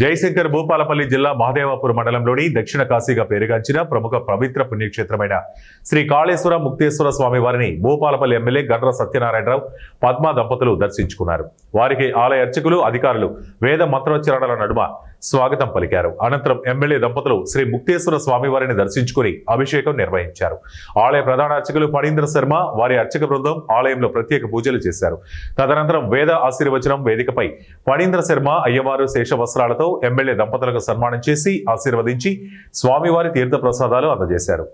జయశంకర్ భూపాలపల్లి జిల్లా మహదేవాపూర్ మండలంలోని దక్షిణ కాశీగా పేరుగాంచిన ప్రముఖ పవిత్ర పుణ్యక్షేత్రమైన శ్రీ కాళేశ్వర ముక్తేశ్వర స్వామి వారిని భూపాలపల్లి ఎమ్మెల్యే గండ్ర సత్యనారాయణరావు పద్మ దంపతులు దర్శించుకున్నారు. వారికి ఆలయ అర్చకులు అధికారులు వేద మంత్రోచ్చరణల నడుమ స్వాగతం పలికారు. అనంతరం ఎమ్మెల్యే దంపతులు శ్రీ ముక్తేశ్వర స్వామి వారిని దర్శించుకుని అభిషేకం నిర్వహించారు. ఆలయ ప్రధాన అర్చకులు ఫణీంద్ర శర్మ వారి అర్చక బృందం ఆలయంలో ప్రత్యేక పూజలు చేశారు. తదనంతరం వేద ఆశీర్వచనం వేదికపై ఫణీంద్ర శర్మ అయ్యవారు శేషవస్త్రాలతో ఎమ్మెల్యే దంపతులకు సన్మానం చేసి ఆశీర్వదించి స్వామివారి తీర్థ ప్రసాదాలు అందజేశారు.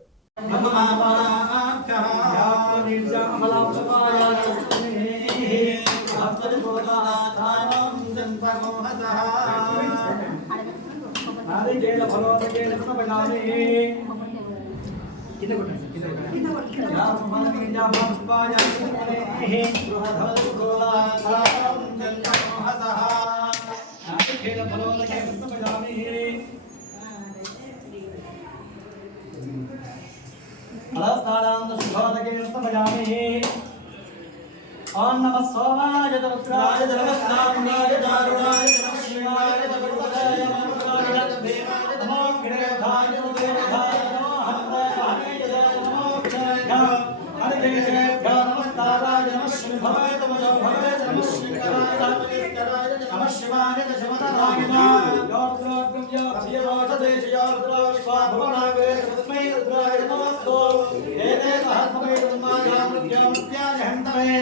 ओम नमः सोमाय रुद्राय नमस्ताम्नाय दारुणाय नमः शिवाय नमः देवाय नमो विरेधाय देवधाय नमो हनुमाय नमो क्षय हरिदेशेभ्यो नमस्काराय नमः शिवाय नमः शिवाय नमः शिवाय दशमनाय योत्रोग्रम्यो क्षीरोषदेशयो रुद्रो स्वाभुवनागे तस्मै रुद्राय नमः एते सहस्रमे ब्रह्माया मृत्याय हन्तमे